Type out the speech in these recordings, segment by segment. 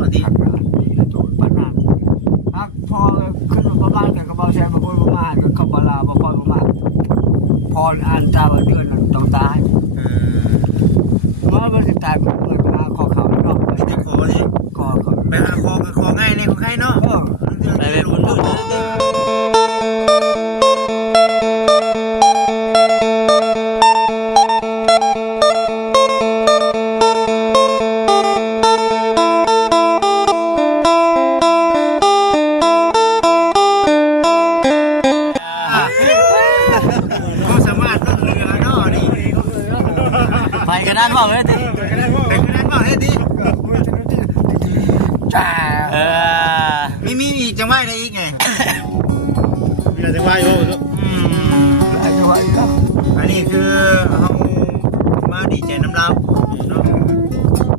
บ่ติโดนปานนั้นฮักพอขึ้นประมาณแต่ก็บ่แซ่บบ่ประมาณก็เข้าบาลาบ่พอประมาณพออ่านตาว่าเดือนนั้นต้องตายมันสิตายเมื่อคอเขาเนาะ นี่จะขอนี่ คอเขา ไปหาคอก็ของ่ายในของใครเนาะ ไปเป็นคนดูก็สามารถนั่งเรือเนาะนี่ ไปกันนั่นบอกเลยดิ ไปขนาดบ่เฮ็ดดิ จ้า มีอีกจังหวะได้อีกไง มีอะไรจะว่าอยู่ ไอ้ตัวอีกครับ อันนี้คือเฮามาดีใจน้ำเราเนาะ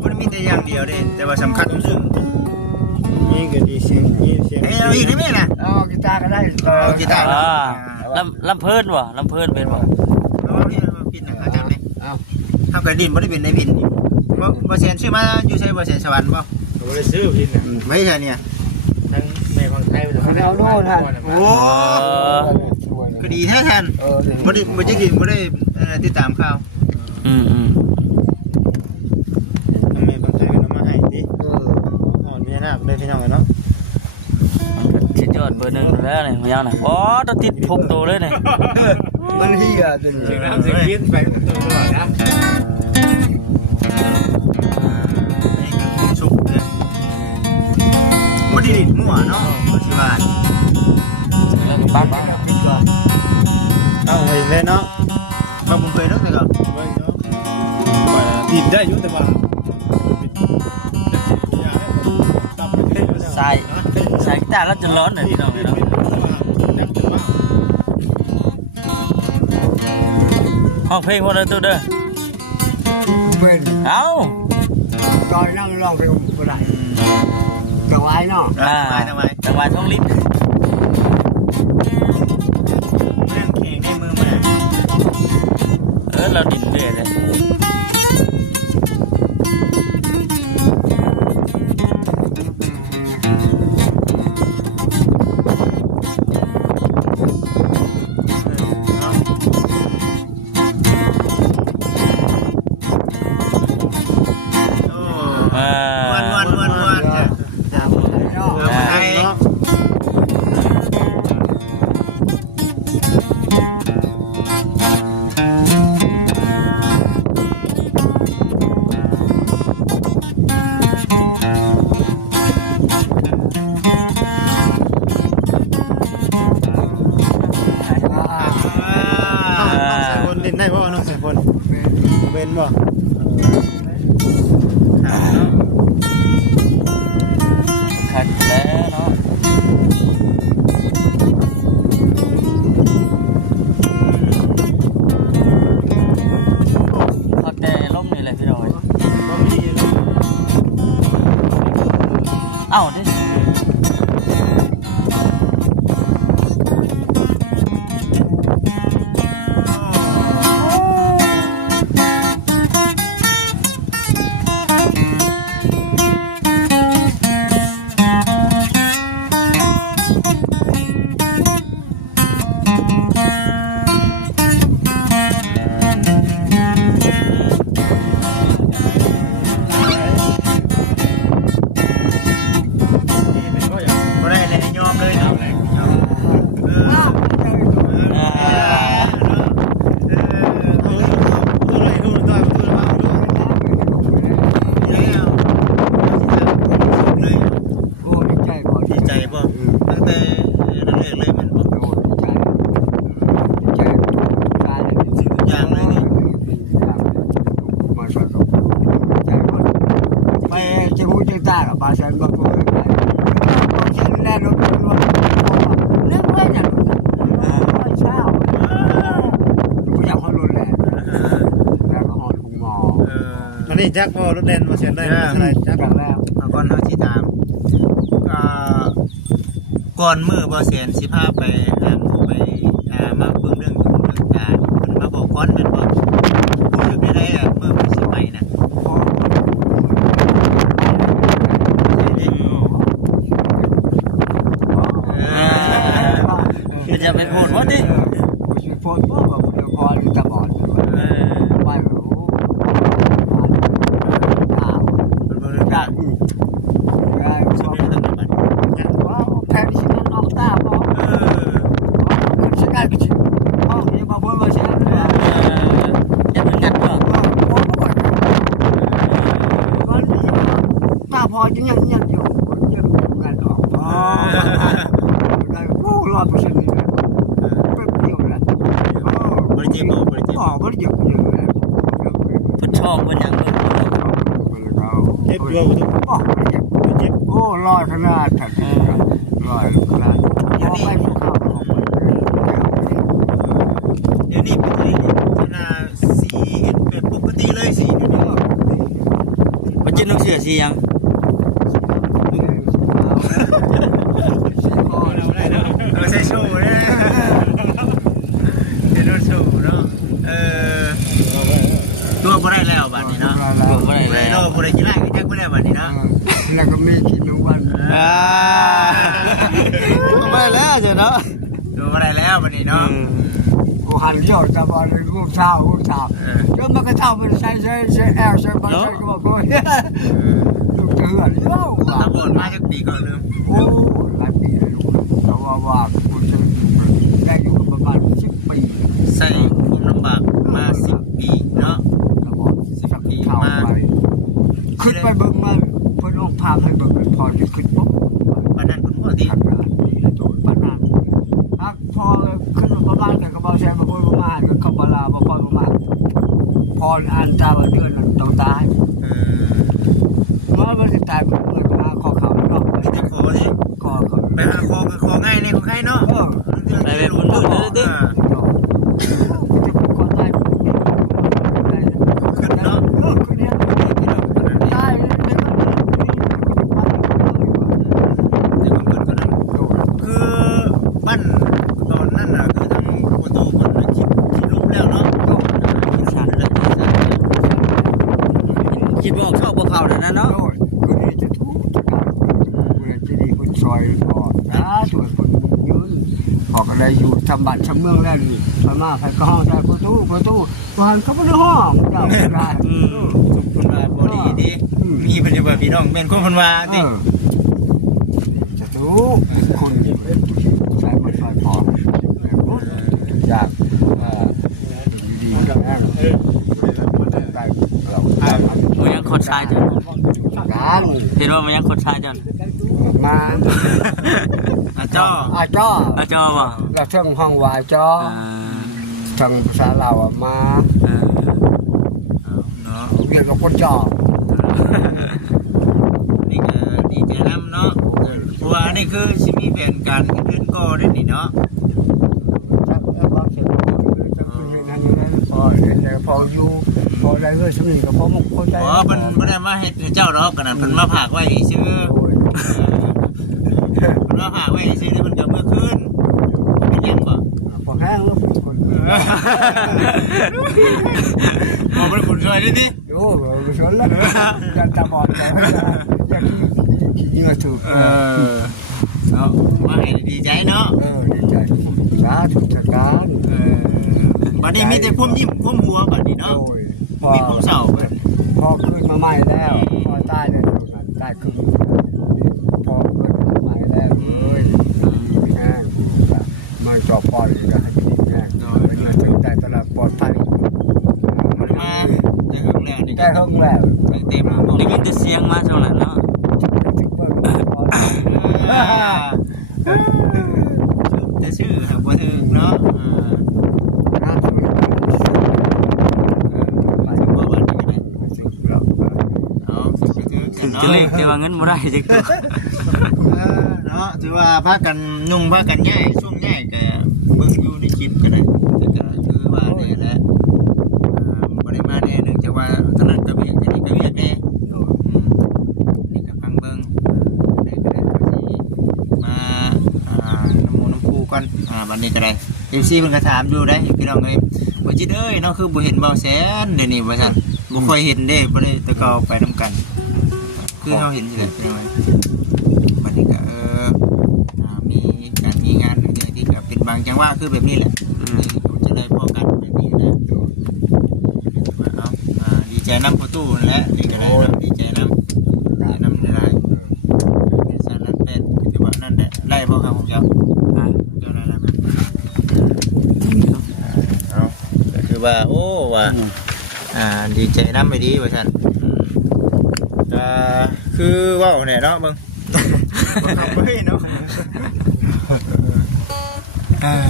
บ่ได้มีแต่อย่างเดียวเด้แต่ว่าสำคัญที่สุด มีเกิดดีเสียงมีเสียง เอ้ยเอาอีกได้มั้ยน่ะ เอากีตาร์ก็ได้ เอากีตาร์ ลำเพิ่นวะลำเพิ่นเป็นวะ เอาที่มาปิดนะอาจารย์เลยเฮากระดินบ่ได้เป็นได้บินบ่เซนชื่อมาอยู่ใช่บ่เซนสวรรค์บ่ ผมได้ซื้อพินน่ะ ไม่ใช่เนี่ย ทั้งในฝั่งไทย เอาโน่นฮะ โอ้ก็ดีแท้แทนบ่ได้กินบ่ได้ติดตามข่าว ทำไมฝั่งไทยเป็นมาให้ดิอ่อนมีหน้าได้พี่น้องเนาะ ชิดยอดเบอร์หนึ่งแล้วเนี่ยมันยังนะอ๋อต้องติดพกตัวเลยเนี่ย มันเฮียจน เสียงน้ำเสียงพินไปตัวตลอดนะ นี่คือสุกเลยบ่ได้ดิมั่วเนาะบ่สิว่า ปั้น คิดว่า เอาไปเลยเนาะ บ่ผมเคยเนาะแต่ก็ ผิดได้ยุ่แต่ว่า ใส่กีตาร์แล้วจะร้อนเลยพี่น้องเนาะห้องเพลงพวกนั้นตัวเด้อ เป็น เอ้า ตอนนั่งร้องเพลงบ่ได้แต่ไว้เนาะ ทำไม จังหวะท้องลิ้น เล่นเข่งในมือมา เราดินเรื่อยเลยวันเอาไป เนาะ ให้ คนเล่นได้บ่น้องสองคนเป็นบ่ ขัดแล้วเนาะพักแต่ล่มนี่แหละพี่น้อยเอ้าดิบ่ได้เลยยอมเลยเนาะโอ้ดีใจพอ ดีใจบ่ตั้งแต่นั่นเองเลยมันบ่ โอ้ดีใจตายแล้ว สิ่งทุกอย่างเลยนี่ มาสอนกับใจหมดไปจะหูจะตากับบาเซนบางคนไปต้องเชื่อแน่นอนว่าเรื่องอะไรอย่างนี้ไม่เช่าผู้อยากให้รุนแรงแล้วก็หอนคุณหมอ อันนี้จักบ่รถแล่นบ่เสียได้อะไรจัก อย่างแรก เอาก่อนเฮาสิถามก่อนมื้อบ่เสียนสิพาไปหาหมู่ไปมาเบิ่งเรื่องการเพิ่นมาบอกก่อนแม่นบ่พูดได้ได้มื้อสิไปนะ พอ จะเป็นโหดว่าดิ กูจะโพสต์ว่ากูจะพอหรือตาบอดไม่รู้อ้าว มันบ่ได้การ ได้ชอบว้าวแพนชิมันนอกตาบ่คุณชิได้ก็ชิอ๋อยังมาบ่ใช่ไหม จะเป็นงัดบ่ ตาพอจะยังอยู่ยังกันออกอ๋อได้โอ้100%เลยเป็นเดียวเลย บ่ได้เจ็บบ่ได้เจ็บ อ๋อบ่ได้เจ็บเลย เพิ่นชอบเพิ่นหยังเพิ่น เจ็บตัวบ่ทุก อ๋อเจ็บ เจ็บ โอ้ลอยขนาดถัดลอยขนาดเดี๋ยวนี้เข้า เดี๋ยวนี้เป็นเลยธนาสีเห็นเป็นปกติเลยสีเดี๋ยวนี้ บ่จิตน้องเสือสิหยัง ใส่โชว์นะเดี๋ยวโดนโชว์เนาะตัวบ่ได้แล้วบัดนี้เนาะ บ่ได้ บ่ได้ แล้ โล ว บ่ได้กีฬาก็จักบ่ได้บัดนี้เนาะ แล้วก็มีกินทุกวัน บ่ได้แล้วจ้ะเนาะ ตัวบ่ได้แล้วบัดนี้เนาะ กูหันเกี่ยวจะบอกเลยกูเช้าก็มันก็เช้ามันใช้แอลใช้บอลใช้ก็บอกกูลูกเถื่อนโอ้ ตาบอดมาจากปีก่อนลืม โหหลายปีเลยเพราะว่ากูจะได้อยู่ประมาณ10 ปี ใส่ความลำบากมา10 ปีเนาะ แล้วบอกสักเท่าไปขึ้นไปเบิ่งมันเพิ่นลงพาให้เบิ่งพอจะขึ้นปุ๊บ บัดนั้นคุณพ่อที่ ขัดมาโดดปานนั้นพอขึ้นประมาณแต่ก็บ่ใช่บ่ประมาณก็เข้าบาลาบ่พอประมาณพออ่านตาว่าเดือนนั้นต้องตาย เมื่อวันที่ตายเมื่อหาคอเขาเนาะ จะขอสิ คอเขา ไปหาคอก็ของ่ายในของใครเนาะ ไปเป็นคนอื่นเลยดิ จะคอตาย ขึ้นเนาะ คือเนี่ยตายเลย เดี๋ยวผมเปิดก่อนนะคือบ้านตอนนั้นน่ะคือทางประตูคนน่ะคิดลุกแล้วเนาะคิดสั่นแล้วคิดสั่น คิดบ่เข้าบ่เข้านั่นนะเนาะ คือเนี่ยจะถูกจะการคุณจะดีคุณซอยพอนะส่วนคุณยืนออกอะไรอยู่ทำบัตรทำเมืองแล้วนี่พม่าไปก็ห้องได้ประตูมันเขาไม่ได้ห้องเจ้าได้ ทุกคนว่าบ่ดีดิมีเพิ่นจะว่าพี่น้องแม่นคนเพิ่นว่าติ จะรู้คุณใช้มาซอยพออยากดีกับแม่ได้เราได้ มันยังขดชายจ้ะ การ เห็นว่ามันยังขดชายจ้ะ มา อาจ้อ จ้อ อาจอบ่ เราเชิงห้องวายจ้อทางภาษาเรามา เนาะ เรียนกับคนจ้อ นี่ก็ดีใจนำเนาะเพราะว่านี่คือสิมีแผนการเดินก่อได้นี่เนาะ จักบางเสียงจักเป็นยังไงพอแต่พออยู่พอได้เลยสมิงกับพ่อมงคลได้ อ๋อเพิ่นบ่ได้มาเฮ็ดให้เจ้าดอกกันนั่นเพิ่นมาฝากไว้ซื่อเพิ่นมาฝากไว้ซื่อแล้วเพิ่นก็เมื่อคืนเป็นหยังบ่ พอแห้งแล้วคน บ่เป็นคนช่วยดิติ โอ้โหชนแล้วจะตาบอดแต่อยากยิงถูก เนาะมาให้ดีใจเนาะ ดีใจสาธุจัดการ บัดนี้มีแต่ความยิ้มความหัวบัดนี้เนาะ พอ มีความเศร้าบัด พอขึ้นมาใหม่แล้วพอใต้เลยใต้ขึ้นพอขึ้นมาใหม่แล้วเลยแห้งมาจอบปอดอีกแล้วดีแห้งเป็นเงินถึงแต่ตลาดปลอดภัย มันมาแต่เฮิงแล้วนี่ ได้เฮิงแล้ว เต็มหมด ได้ยินแต่เสียงมาเท่านั้นเนาะ ถึงเปิดปอด แต่ชื่อหากบ่ถึงเนาะ น้ำสุด ถึงบ่บัดนี้ก็ได้เอาสิถึง ถึงจะเลขแต่ว่าเงินบ่ได้จักตัว เนาะถือว่าพากันนุ่งพากันง่ายช่วงง่ายก็เบิ่งอยู่ในคลิปก็ได้แต่ก็คือว่าเนี่ยแหละบ่ได้มาแน่เนื่องจากว่าตอนนั้นก็เวียกอันนี้ก็เวียกแน่นี่ก็ฟังเบิ่งได้ก็ได้ก็สิมาน้ำมูน้ำคูก่อนบัดนี้ก็ได้ FC เพิ่นก็ถามอยู่ได้พี่น้องเอ้ยบ่จิตเอ้ยเนาะคือบ่เห็นเบาแสนเดี๋ยวนี้ว่าซั่นบ่ค่อยเห็นเด้บ่ได้แต่ก็ไปนํกัน คือเฮาเห็นอยู่แหละเป็นไงบัดนี้ก็มีการมีงานเรื่อยๆที่ก็เป็นบ บางจังหวะคือแบบนี้แหละจะได้พอกันแบบนี้นะเอาดีใจน้ำประตูนั่นแหละนี่ก็ได้นะดีใจน้ำได้สารนันเป็นคือว่านั่นแหละไล่พอครับผมเจ้าเจ้านั่นแหละเอาก็คือว่าโอ้ว่าดีใจน้ำไม่ดีว่าฉันคือว่าเนี่ยเนาะมึงเฮ้ยเนาะ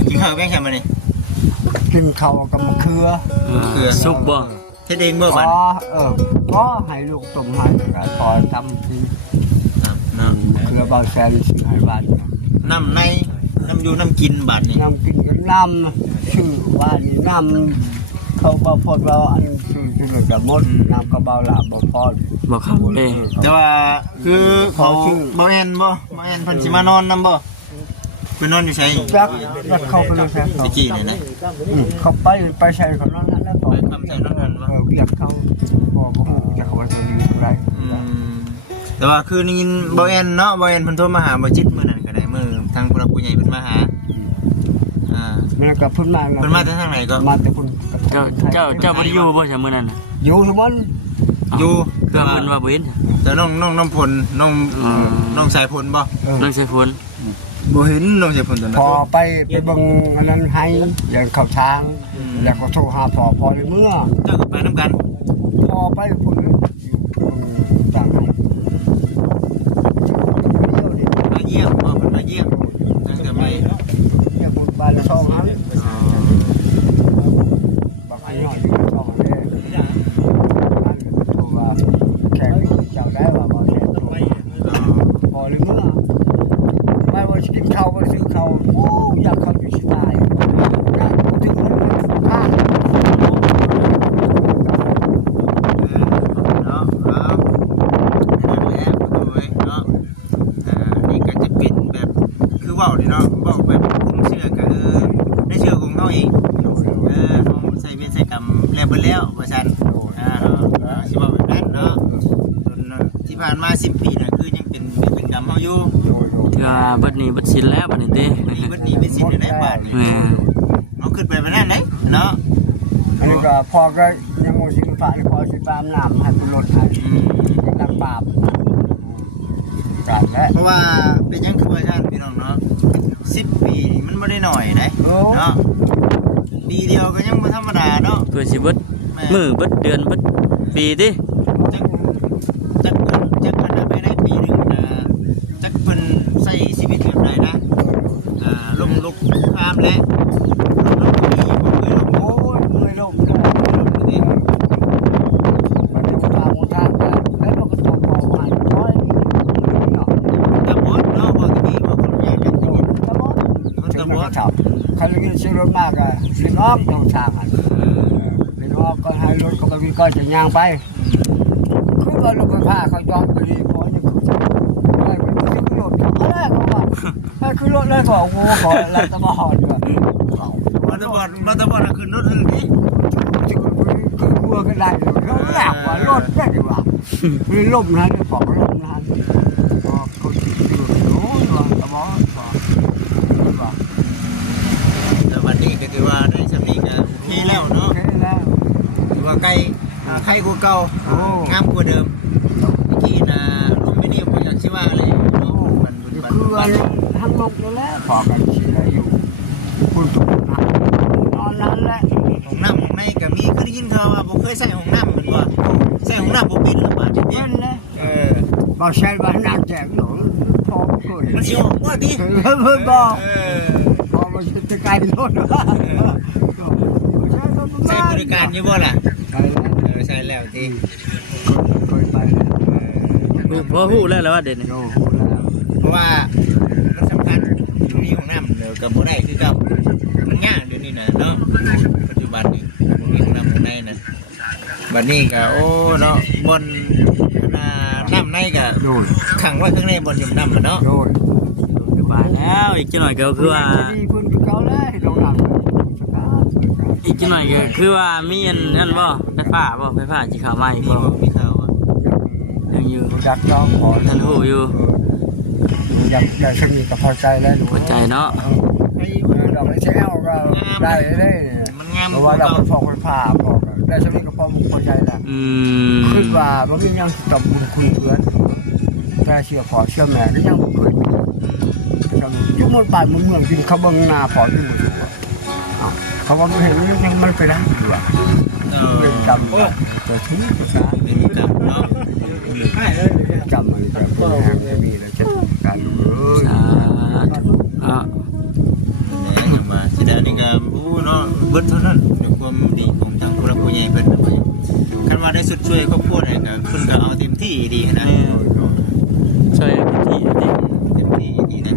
กินข้าวแกงแค่มานี่ กินข้าวกับมะเขือ สุกบ่ เฮ็ดเองเมื่อวัน ก็ให้ลูกต้มให้ก็พอทำกิน น้ เกลือเบาแซนสิให้บ้าน ำน้ำในน้ำอยู่น้ำกินบาดนี่ น้ำกินกับน้ำชื่อว่านี่น้ำเขาบ่พอเราอันชื่อกับมดน้ำกระเบาหลาบ่พอ บ่ครับเด้ แต่ว่าคือเขาบ่แอนเพิ่นสิมานอนนำบ่เพิ่นนอนอยู่ไส จักเข้าไปเลยแซ่ ตะกี้นี่นะ เขาไปใช้เขานั่นแล้ว ไปทำใส่นอนนั่นบ่ เรียกเขาบ่จะเขาว่าจะดีอะไร แต่ว่าคือนี่บ่แอนเนาะบ่แอนเพิ่นโทรมาหาบ่จิตมื้อนั้นก็ได้มื้อทางผู้หลักผู้ใหญ่เพิ่นมาหามันก็พุ่นมา เพิ่นมาทางไหนก็ มาแต่พุ่น เจ้าบ่ได้อยู่บ่ใช่มื้อนั้นน่ะ อยู่ทุกวัน อยู่ เพิ่นว่าบ่เห็น แต่น้องพลน้องสายพลบ่ นั่งใส่ฝน บ่เห็นน้องสายพลตัวนั้น พอไปเบิ่งอันนั้นให้อย่างเข้าทางแล้วก็โทรหาพอในเมื่อ เจ้าก็ไปนํกัน พอไปพุ่นจากไหน มาเยี่ยมบ่เพิ่นมาเยี่ยมตั้งแต่ไม่ เนี่ยพุ่นบ้านละ2ครั้งบักไอ้น้อยอยู่2ครั้งเด้โทรว่าแขกเจ้าได้ว่าบ่แขกพอในเมื่อไม่ว่าจะกินข้าวก็ซื้อข้าวโอ้อยากเข้าอยู่สิตายอยากถึงมันข้าง เนาะครับนั่นแหละโอ้ยเนาะนี่ก็จะเป็นแบบคือเว้านี่เนาะเว้าแบบคุ้มเชื่อก็ได้เชื่อของเฮาเองเฮาใส่เวรใส่กรรมแล้วเบิดแล้วว่าซั่นสิว่าแบบนั้นเนาะที่ผ่านมา10 ปีน่ะคือยังเป็นกรรมเฮาอยู่ เทื่อบัดนี้บัดสินแล้วบัดนี้เด้ บัดนี้เป็นสิ่งได้บาดนี่ แม่ เอาขึ้นไปแบบนั้นเด้เนาะ อันนี้ก็พอก็ยังโมสิฟ้าพอสิตามน้ำให้เป็นรถให้ตักบาปการและ เพราะว่าเป็นยังคือว่าท่านพี่น้องเนาะ10 ปีนี่มันบ่ได้น้อยเด้เนาะปีเดียวก็ยังบ่ธรรมดาเนาะ เพื่อสิเบิดมื้อเบิดเดือนเบิดปีติ จักกันไปได้ปีหนึงจักเพิ่นใช้ชีวิตแบบใดนะลงลุกข้ามและลงมีบ่เคยลง โอ้ยไม่ลงเลยมันจะตามทางกันแล้วก็ตกออกมาน้อยเนาะ ตะบอดเนาะบ่ตะกี้ว่าคนใหญ่จัง ตะบอด มันตะบอด ชอบคันนี้ซื้อรถมากอ่ะสิออกตรงทางอ่ะสิออกก็ให้รถก็ไปก็จะย่างไปคือว่าลูกผ้าเขาจอดไปดีพอนี่คือไม่มันคือรถอะไรเขาว่าไม่คือรถเลยบอกโอ้ขอแล้วตะบอดว่า มันตะบอดขึ้นรถถึงนี่ คือกลัวก็ได้เราหนักว่ารถได้ดีกว่ามีลมนะนี่บอกลมนะก็เขาติดอยู่โอ้ยว่าตะบอดว่า แต่วันนี้ก็ถือว่าได้สำนีก็โอเคแล้วเนาะ โอเคแล้ว ถือว่าใกล้ใครกว่าเก่างามกว่าเดิมเมื่อกี้นะลมไม่นิ่มบ่อยากสิว่าเลยเนาะมัน คือว่าทั้งนกแล้วแหละพอกันเสียอยู่คุณทุกคนนอนนั้นแหละ ของน้ำของในก็มีเคยได้ยินเขาว่าบ่เคยใส่ของน้ำมันว่าใส่ของน้ำบ่เป็นหรือเปล่าจริง นั่นแหละ ๆบอกใช่ว่านั่งแจกหนูพอคน มันสิออกว่าดิ เพิ่นบอกพอมันจะไกลรถว่า ใส่บริการอยู่บ่ล่ะ ใช่แล้ว ใส่แล้วติ เคยไป พอฮู้แล้วว่าเด็ดนี่ โย เพราะว่ามันสำคัญมีของน้ำเดี๋ยวก็บ่ได้คือเก่ามันยากเดี๋ยวนี้นะเนาะปัจจุบันนี่บ่มีของน้ำข้างในน่ะบัดนี้ก็โอ้เนาะบนน้ำในก็ โดย ขังไว้ข้างในบนยมน้ำเนาะ โดย บาดแล้วอีกจังหน่อยก็คือว่า ดีเพิ่นเขาเลยโรงหนัง อีกจังหน่อยก็คือว่ามีอันนั่นบ่ไฟฟ้าสิเข้ามาอีก มี บ่ บ่มีข่าวอ่ะ ยังอยู่ อยากจองขอ ท่านฮู้อยู่ อยากสนิทกับพอใจแล้ว เข้าใจเนาะ ไอ้ ดอกเช้าก็ได้ได้ มันงาม เพราะว่าเราเป็นพอคนผ่าพอได้สมัยก็พอมุกพอใจแล้ว คิดว่าบ่มียังตบบุญคุณเพื่อนแต่เชื่อพอเชื่อแม่ก็ยังบ่เคยมีอยู่หมดบ้านหมดเมืองกินข้าวเบิ่งนาพอที่บ่ถูกเขาว่าบ่เห็นยังมันไปได้อยู่อ่ะเป็นกรรมตัวที่ซะ เป็นกรรมเนาะ จำมันจะมีแล้วจะกันเอ้ย อ่ะ เนี่ยมาสิได้นี่ก็เนาะเบิดเท่านั้นด้วยความดีของทางผู้รักผู้ใหญ่เพิ่นคันว่าได้สุดช่วยครอบครัวได้ก็เพิ่นก็เอาเต็มที่ดีนะ ช่วยพื้นที่ดิ เต็มที่ดีนะ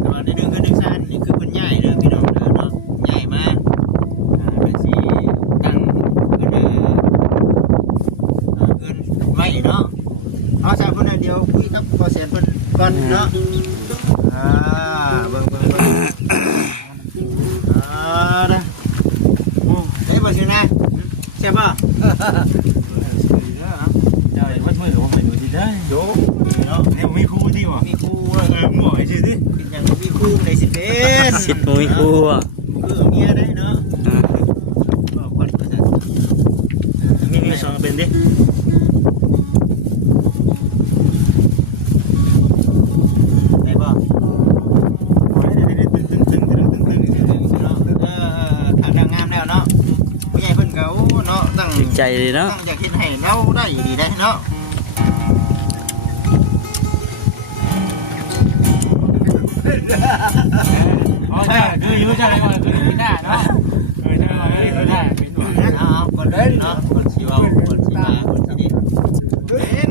แต่ว่าในเรื่องคือเรื่องซ่านนี่คือเพิ่นย้ายเด้อพี่น้องเด้อเนาะย้ายมาเป็นสิตั้งเพิ่นเอิ้นไว้เนาะเอาซะเพิ่นเดี๋ยวคุยกับพ่อแสนเพิ่นก่อนเนาะเบิ่งนะโอ้ได้บ่ชื่อนะใช่ป่ะ เจ้าไอ้วัดมือผมไม่ดูดีได้โยเนาะเนี่ยมีครูที่ว่ะ มีครู หมอไอ้ชื่อดิ อย่างมีครูในสิเป็น สิทธิ์มุ้ยครูอ่ะ คือเมียได้เนาะบอกก่อนว่าจะ มีสองเป็นดิ ได้ป่ะทางงามแล้วเนาะผู้ใหญ่เพิ่นก็เนาะตั้ง ใจเลยเนาะ อยากคิดให้เราได้ดีได้เนาะ อ๋อใช่คืออยู่ใช่ไหมก่อนคือที่หน้าเนาะใช่ไหมคือหน้าเป็นตัว เอาคนเนาะคนชีวาคนชีมาคนที่นี่เ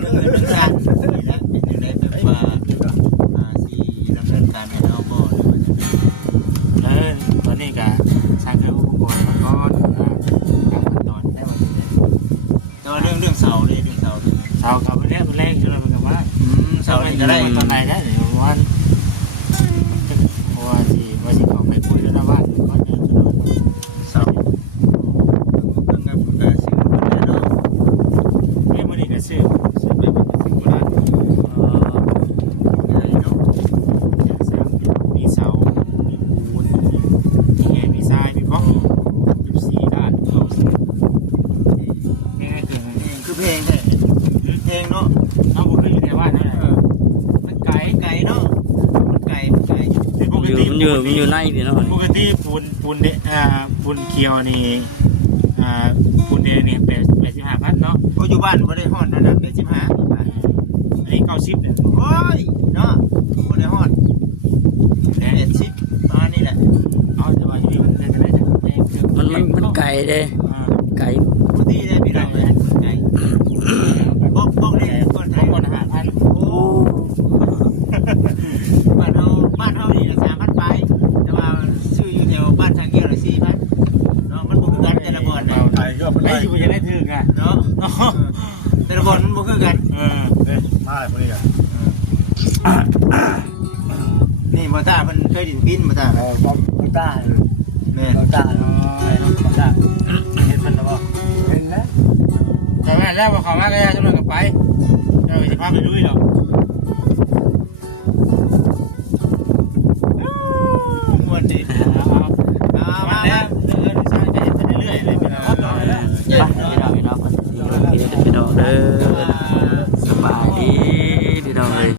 ป็นเรื่องการนี่แหละเป็นในแบบว่าสีดำเนินการให้เราบ่ ตอนนี้ก็สร้างเครื่องอุปกรณ์แล้วก็การขั้นตอนได้หมดเลย แต่ว่าเรื่องเสาเลยเรื่องเสา เสากับมันเนี้ยมันแรงจนเราเป็นกับว่า เสานี่ก็ได้ ตอนไหนได้เดี๋ยววันเพราะว่าสิเขาไปคุยแล้วนะว่าเดินถนน เสาเพิ่งกับสิ่งนี้เนาะ ไม่มันนี่ก็ซื้อไปเป็นสิ่งโบราณ มีเสา มีปูนมีไงมีทราย มีบล็อก14 ด้านเข้าสู่ง่ายๆคือ คือเพลงเพลงเนาะ เอาผมเคยอยู่ในบ้านนั่นแหละมันไกล ไก่เนาะมันไก่ แต่ปก อยู่ ติ มันอยู่ในพี่เนาะ ปกติปูนเดปูนเขียวนี่ปูนแดงนี่85,000เนาะ ปัจจุบันไม่ได้ฮอดระดับ85 อันนี้90เนี่ย โอ้ยเนาะไม่ได้ฮอด80ประมาณนี้แหละ เอาแต่ว่าอยู่มันได้จะได้จะได้ มันไกลเด้ไกล ปกติได้พี่น้องเลยไก่บอกเลยก่อน บางคน5,000 โอ้บ้านเฮานี่3,000ไปแต่ว่าซื้ออยู่แถวบ้านทางเกี้ยวละ4,000เนาะมันบ่คือกันแต่ละบ่อน ไอ้ที่มันจะได้ถึงอ่ะ เนาะแต่ละบ่อนมันบ่คือกัน มาอะไรพวกนี้กัน นี่บ่ตาเพิ่นเคยดินพินบ่ตา บอมตา แม่ ตา เห็นมันแล้วป่ะ เห็นแล้ว แต่แม่แล้วว่าเขามาก็ยากจนเลยกับไปเดี๋ยวจะพาไปด้วยหรอก ม่วนดิ มาแล้วเรื่อยๆสร้างใจไปเรื่อยๆอะไรไปแล้ว ไปพี่น้องพี่น้องพี่น้องเด้อ